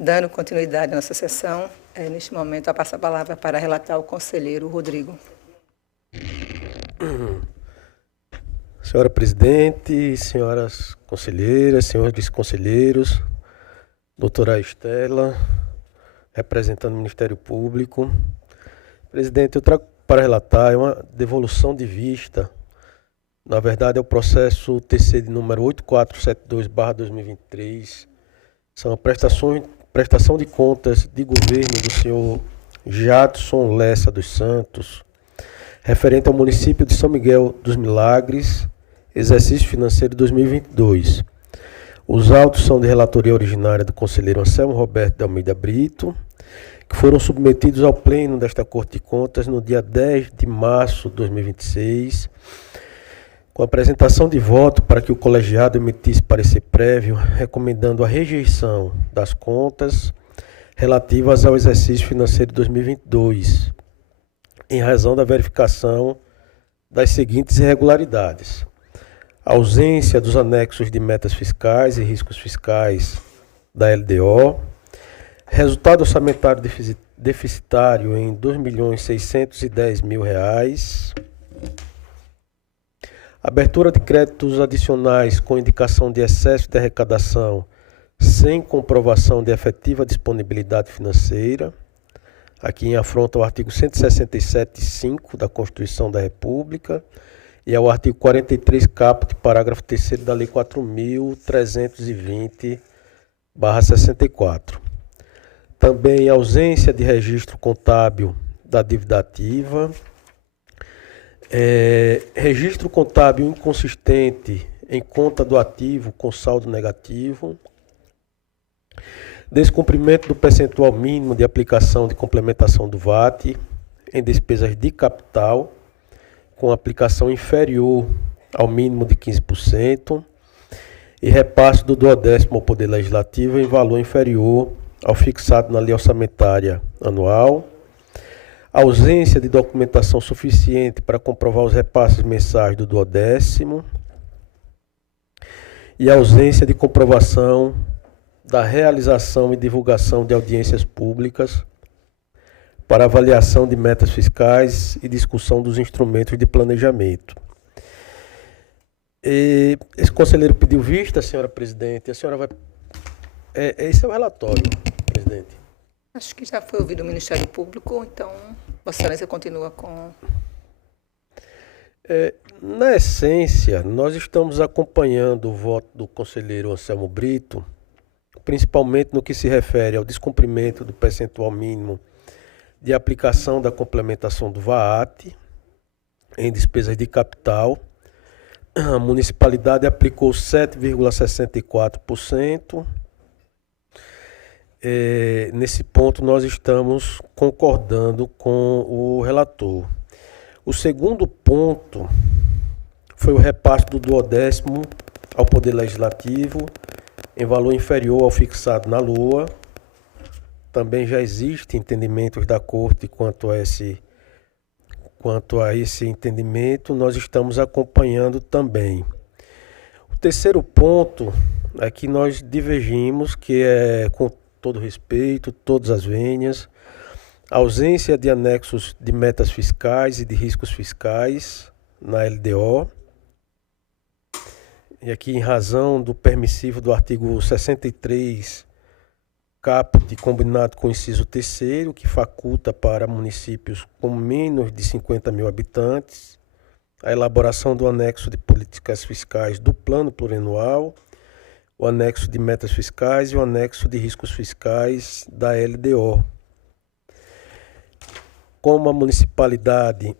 Dando continuidade à nossa sessão, neste momento eu passo a palavra para relatar o conselheiro Rodrigo. Senhora presidente, senhoras conselheiras, senhores vice-conselheiros, doutora Estela, representando o Ministério Público. Presidente, eu trago para relatar uma devolução de vista. Na verdade, é o processo TC de número 8472/2023. São a prestação de contas de governo do senhor Jadson Lessa dos Santos, referente ao município de São Miguel dos Milagres, exercício financeiro de 2022. Os autos são de relatoria originária do conselheiro Anselmo Roberto de Almeida Brito, que foram submetidos ao pleno desta Corte de Contas no dia 10 de março de 2026, com apresentação de voto para que o colegiado emitisse parecer prévio, recomendando a rejeição das contas relativas ao exercício financeiro de 2022, em razão da verificação das seguintes irregularidades: ausência dos anexos de metas fiscais e riscos fiscais da LDO, resultado orçamentário deficitário em R$ 2.610.000, abertura de créditos adicionais com indicação de excesso de arrecadação sem comprovação de efetiva disponibilidade financeira, aqui em afronta ao artigo 167.5 da Constituição da República e ao artigo 43 caput, parágrafo 3º da Lei 4.320/64. Também ausência de registro contábil da dívida ativa, registro contábil inconsistente em conta do ativo com saldo negativo, descumprimento do percentual mínimo de aplicação de complementação do VAT em despesas de capital, com aplicação inferior ao mínimo de 15%, e repasse do 12º ao Poder Legislativo em valor inferior ao fixado na Lei Orçamentária Anual, ausência de documentação suficiente para comprovar os repasses mensais do 12º e ausência de comprovação da realização e divulgação de audiências públicas para avaliação de metas fiscais e discussão dos instrumentos de planejamento. Esse conselheiro pediu vista, senhora presidente. A senhora vai... esse é o relatório, presidente. Acho que já foi ouvido o Ministério Público, então Vossa Excelência continua com... Na essência, nós estamos acompanhando o voto do conselheiro Anselmo Brito, principalmente no que se refere ao descumprimento do percentual mínimo de aplicação da complementação do VAT em despesas de capital. A municipalidade aplicou 7,64%. Nesse ponto nós estamos concordando com o relator. O segundo ponto foi o repasse do 12º ao Poder Legislativo em valor inferior ao fixado na LOA. Também já existe entendimentos da Corte quanto a esse entendimento, nós estamos acompanhando também. O terceiro ponto é que nós divergimos, que é, com todo respeito, todas as vênias, ausência de anexos de metas fiscais e de riscos fiscais na LDO, e aqui em razão do permissivo do artigo 63 caput, combinado com o inciso 3º, que faculta para municípios com menos de 50 mil habitantes a elaboração do anexo de políticas fiscais do plano plurianual, o anexo de metas fiscais e o anexo de riscos fiscais da LDO. Como a municipalidade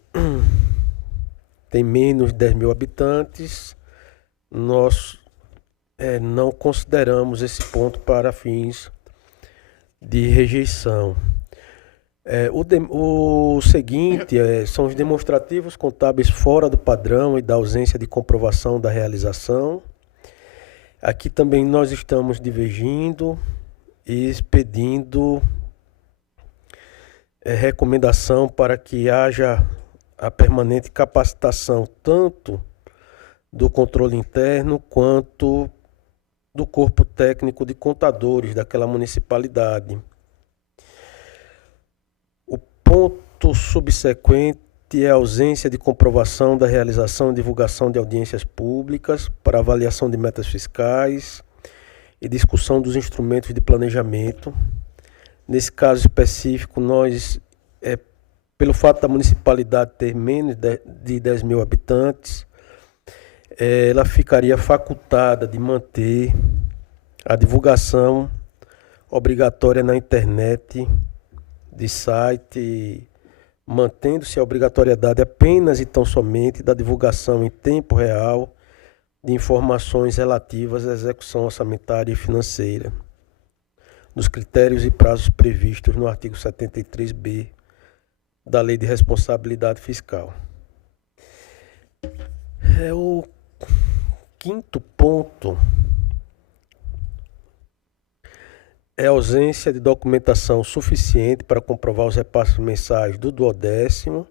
tem menos de 10 mil habitantes, nós não consideramos esse ponto para fins de rejeição. O seguinte são os demonstrativos contábeis fora do padrão e da ausência de comprovação da realização. Aqui também nós estamos divergindo e pedindo recomendação para que haja a permanente capacitação tanto do controle interno quanto do corpo técnico de contadores daquela municipalidade. O ponto subsequente é a ausência de comprovação da realização e divulgação de audiências públicas para avaliação de metas fiscais e discussão dos instrumentos de planejamento. Nesse caso específico, pelo fato da municipalidade ter menos de 10 mil habitantes, ela ficaria facultada de manter a divulgação obrigatória na internet de site, mantendo-se a obrigatoriedade apenas e tão somente da divulgação em tempo real de informações relativas à execução orçamentária e financeira, nos critérios e prazos previstos no artigo 73b da Lei de Responsabilidade Fiscal. O quinto ponto é a ausência de documentação suficiente para comprovar os repasses mensais do 12º,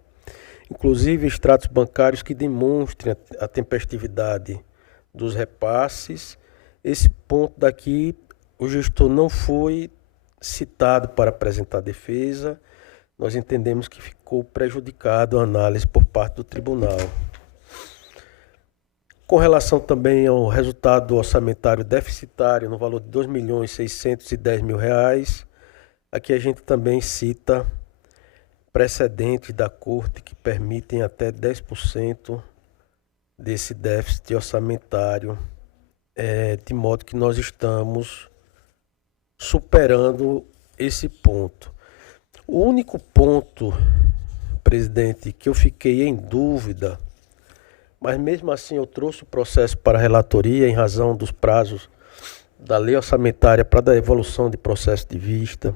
inclusive extratos bancários que demonstrem a tempestividade dos repasses. Esse ponto daqui, o gestor não foi citado para apresentar defesa. Nós entendemos que ficou prejudicado a análise por parte do tribunal. Com relação também ao resultado orçamentário deficitário no valor de R$ 2.610.000, aqui a gente também cita precedentes da Corte que permitem até 10% desse déficit orçamentário, de modo que nós estamos superando esse ponto. O único ponto, presidente, que eu fiquei em dúvida, mas mesmo assim eu trouxe o processo para a relatoria em razão dos prazos da lei orçamentária para a devolução de processo de vista,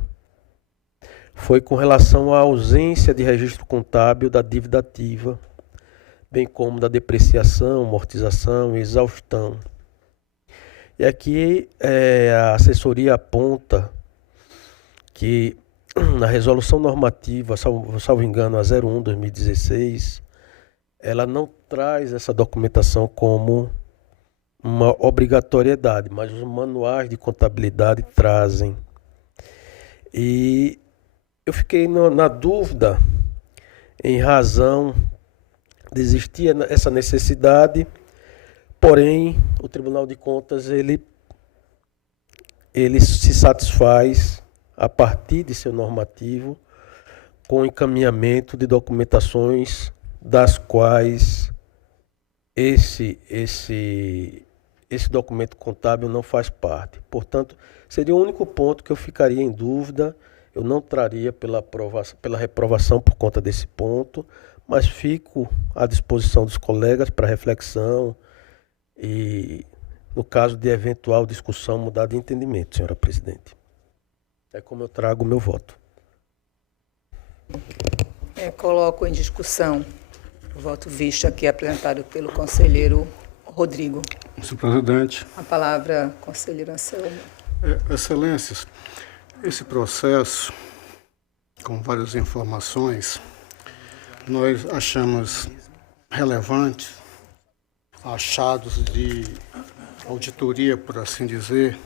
foi com relação à ausência de registro contábil da dívida ativa, bem como da depreciação, amortização e exaustão. E aqui a assessoria aponta que na resolução normativa, salvo engano, a 01/2016, ela não traz essa documentação como uma obrigatoriedade, mas os manuais de contabilidade trazem. E eu fiquei na dúvida em razão de existir essa necessidade, porém o Tribunal de Contas ele se satisfaz a partir de seu normativo com o encaminhamento de documentações das quais esse documento contábil não faz parte. Portanto, seria o único ponto que eu ficaria em dúvida. Eu não traria pela reprovação por conta desse ponto, mas fico à disposição dos colegas para reflexão e, no caso de eventual discussão, mudar de entendimento, senhora presidente. É como eu trago o meu voto. Coloco em discussão o voto visto aqui apresentado pelo conselheiro Rodrigo. Senhor presidente. A palavra, conselheiro Anselmo. Excelências, esse processo, com várias informações, nós achamos relevantes, achados de auditoria, por assim dizer,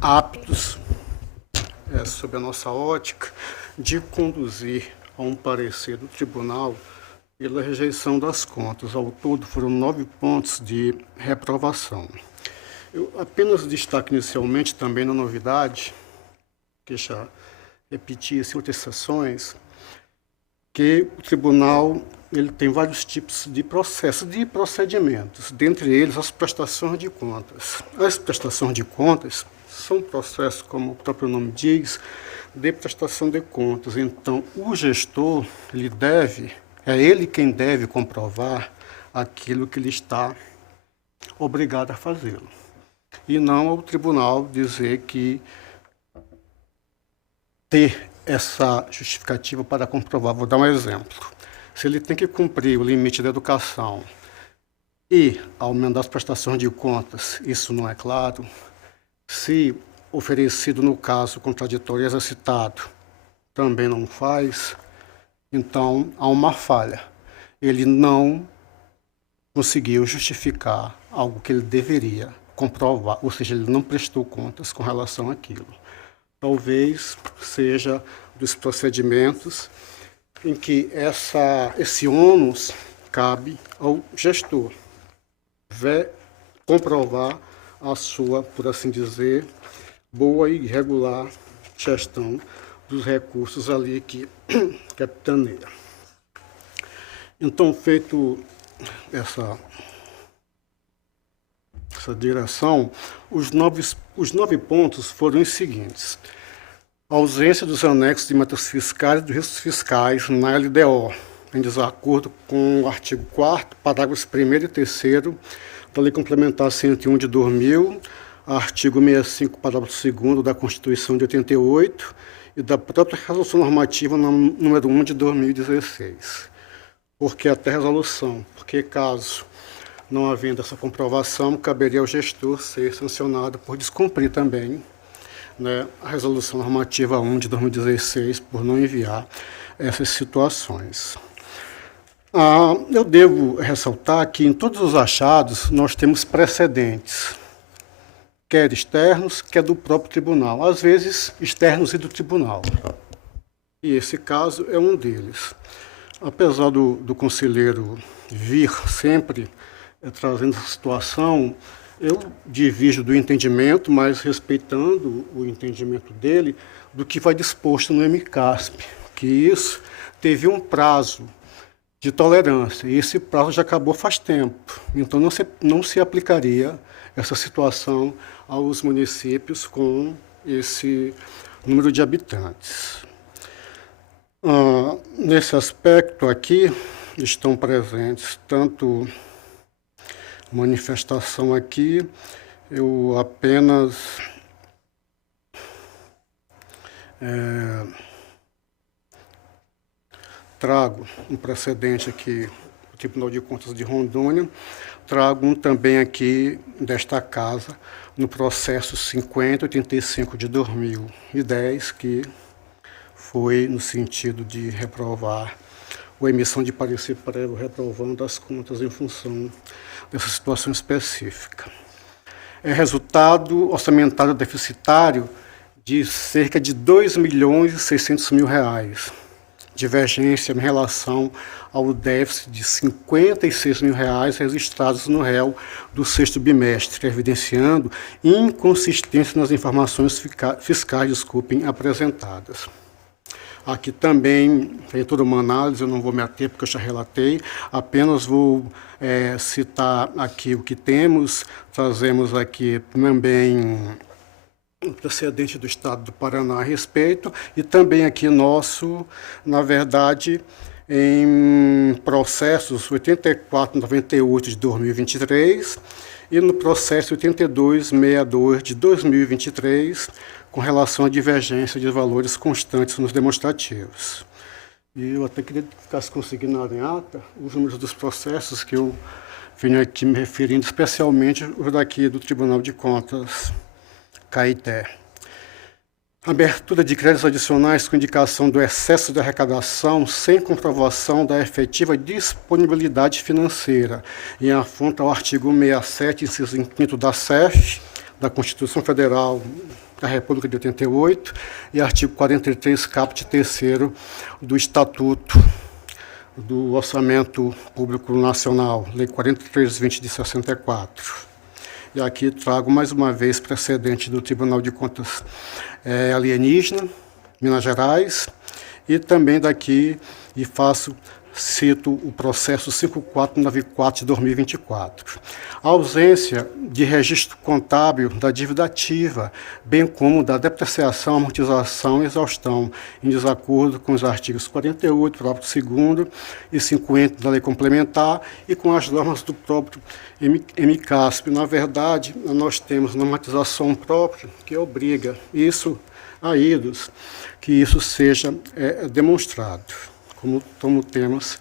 aptos, sob a nossa ótica, de conduzir a um parecer do tribunal pela rejeição das contas. Ao todo foram 9 pontos de reprovação. Eu apenas destaco inicialmente também na novidade, que já repeti em outras sessões, que o tribunal ele tem vários tipos de processos, de procedimentos, dentre eles as prestações de contas. As prestações de contas são processos, como o próprio nome diz, de prestação de contas. Então, o gestor, é ele quem deve comprovar aquilo que ele está obrigado a fazê-lo. E não ao tribunal dizer que ter essa justificativa para comprovar. Vou dar um exemplo. Se ele tem que cumprir o limite da educação e aumentar as prestações de contas, isso não é claro. Se oferecido, no caso contraditório exercitado, também não faz, então há uma falha. Ele não conseguiu justificar algo que ele deveria comprovar, ou seja, ele não prestou contas com relação àquilo. Talvez seja dos procedimentos em que esse ônus cabe ao gestor comprovar a sua, por assim dizer, boa e regular gestão dos recursos ali que capitaneia. Então, feito essa direção, os nove pontos foram os seguintes: a ausência dos anexos de metas fiscais e dos riscos fiscais na LDO, em desacordo com o artigo 4º, parágrafos 1º e 3º da Lei Complementar 101 de 2000, artigo 65, parágrafo 2º da Constituição de 88 e da própria Resolução Normativa número 1 de 2016. Por que até resolução? Porque caso não havendo essa comprovação, caberia ao gestor ser sancionado por descumprir também, né, a Resolução Normativa 1 de 2016, por não enviar essas situações. Eu devo ressaltar que em todos os achados nós temos precedentes, quer externos, quer do próprio tribunal, às vezes externos e do tribunal. E esse caso é um deles. Apesar do conselheiro vir sempre trazendo essa situação, eu divido do entendimento, mas respeitando o entendimento dele, do que vai disposto no MCASP, que isso teve um prazo de tolerância, e esse prazo já acabou faz tempo. Então, não se aplicaria essa situação aos municípios com esse número de habitantes. Nesse aspecto aqui, estão presentes tanto manifestação aqui, eu apenas trago um precedente aqui do Tribunal de Contas de Rondônia, trago um também aqui desta casa, no processo 5085 de 2010, que foi no sentido de reprovar ou emissão de parecer prévio reprovando as contas em função dessa situação específica. É resultado orçamentário deficitário de cerca de R$ 2.600.000, divergência em relação ao déficit de R$ 56.000 registrados no réu do sexto bimestre, evidenciando inconsistência nas informações fiscais, apresentadas. Aqui também tem toda uma análise, eu não vou me ater porque eu já relatei, apenas vou citar aqui o que temos. Trazemos aqui também o precedente do Estado do Paraná a respeito, e também aqui nosso, na verdade, em processos 8498 de 2023 e no processo 8262 de 2023, com relação à divergência de valores constantes nos demonstrativos. E eu até queria que ficasse consignado em ata os números dos processos que eu venho aqui me referindo, especialmente os daqui do Tribunal de Contas, Caeté. Abertura de créditos adicionais com indicação do excesso de arrecadação sem comprovação da efetiva disponibilidade financeira, em afronta ao artigo 67, inciso 5º da CEF, da Constituição Federal da República de 88, e artigo 43, caput 3º do Estatuto do Orçamento Público Nacional, Lei 4320 de 64. E aqui trago mais uma vez precedente do Tribunal de Contas Alienígena, Minas Gerais, e também daqui, cito o processo 5494 de 2024. A ausência de registro contábil da dívida ativa, bem como da depreciação, amortização e exaustão, em desacordo com os artigos 48, parágrafo 2º e 50 da Lei Complementar e com as normas do próprio MCASP. Na verdade, nós temos normatização própria que obriga isso a idos, que isso seja demonstrado, como temos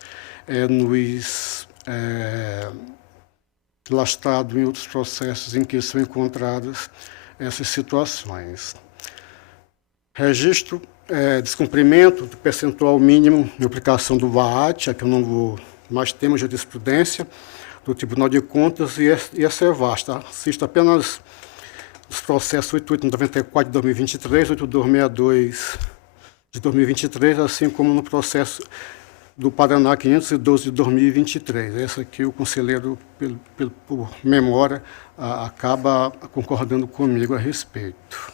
lastrado em outros processos em que são encontradas essas situações. Registro, descumprimento do percentual mínimo de aplicação do VAT, aqui eu não vou, mas temos jurisprudência, do Tribunal de Contas e essa é vasta. Assisto apenas os processos 8894 de 2023, 8262 de 2023, assim como no processo do Paraná 512 de 2023. Essa aqui o conselheiro, por memória, acaba concordando comigo a respeito.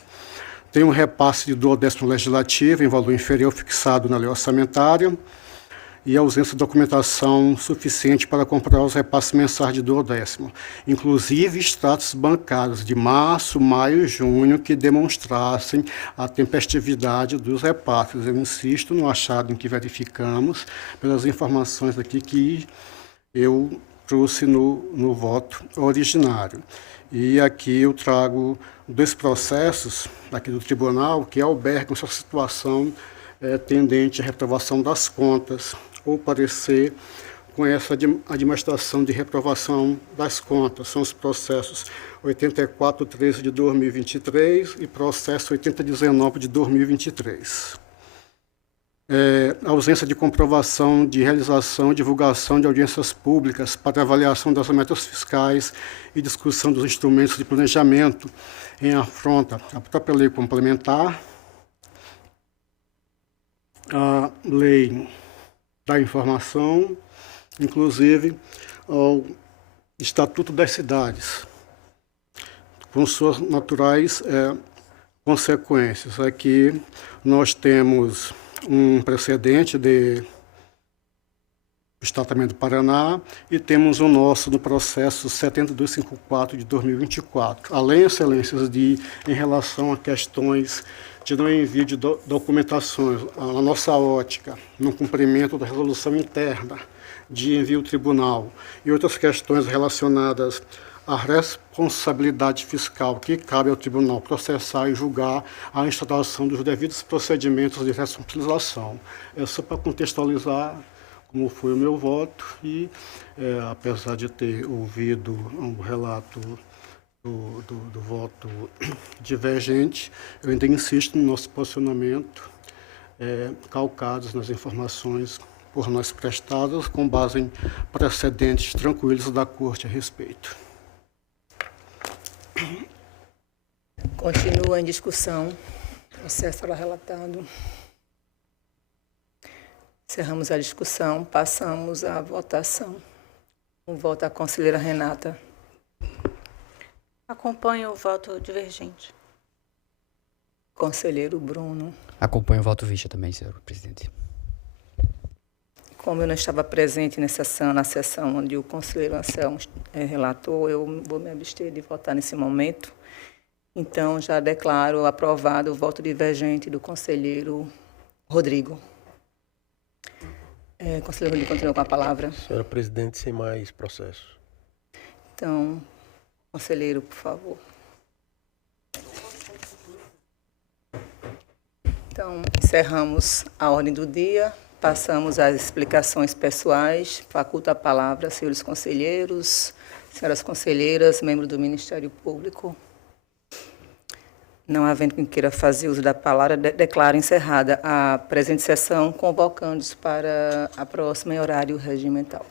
Tem um repasse de duodécimo legislativo em valor inferior fixado na lei orçamentária e ausência de documentação suficiente para comprar os repasses mensais de duodécimo, inclusive extratos bancários de março, maio e junho que demonstrassem a tempestividade dos repasses. Eu insisto no achado em que verificamos pelas informações aqui que eu trouxe no voto originário. E aqui eu trago 2 processos aqui do tribunal que albergam essa situação tendente à reprovação das contas ou parecer com essa administração de reprovação das contas. São os processos 8413 de 2023 e processo 8019 de 2023. A ausência de comprovação de realização e divulgação de audiências públicas para avaliação das metas fiscais e discussão dos instrumentos de planejamento em afronta à própria lei complementar, a lei da informação, inclusive ao Estatuto das Cidades, com suas naturais consequências. Aqui nós temos um precedente do Estado também do Paraná e temos o nosso no processo 7254 de 2024. Além, excelências, em relação a questões de não envio de documentações, a nossa ótica, no cumprimento da resolução interna de envio ao tribunal e outras questões relacionadas à responsabilidade fiscal que cabe ao tribunal processar e julgar a instauração dos devidos procedimentos de responsabilização. É só para contextualizar como foi o meu voto e, apesar de ter ouvido um relato do voto divergente, eu ainda insisto no nosso posicionamento, calcados nas informações por nós prestadas, com base em precedentes tranquilos da Corte a respeito. Continua em discussão. O processo será relatado. Encerramos a discussão. Passamos à votação. O voto da conselheira Renata. Acompanho o voto divergente. Conselheiro Bruno. Acompanho o voto vista também, senhor presidente. Como eu não estava presente na sessão onde o conselheiro Anselmo relatou, eu vou me abster de votar nesse momento. Então, já declaro aprovado o voto divergente do conselheiro Rodrigo. Conselheiro Rodrigo, continua com a palavra. Senhora presidente, sem mais processo. Então, conselheiro, por favor. Então, encerramos a ordem do dia. Passamos às explicações pessoais. Faculto a palavra, senhores conselheiros, senhoras conselheiras, membros do Ministério Público. Não havendo quem queira fazer uso da palavra, declaro encerrada a presente sessão, convocando-os para a próxima em horário regimental.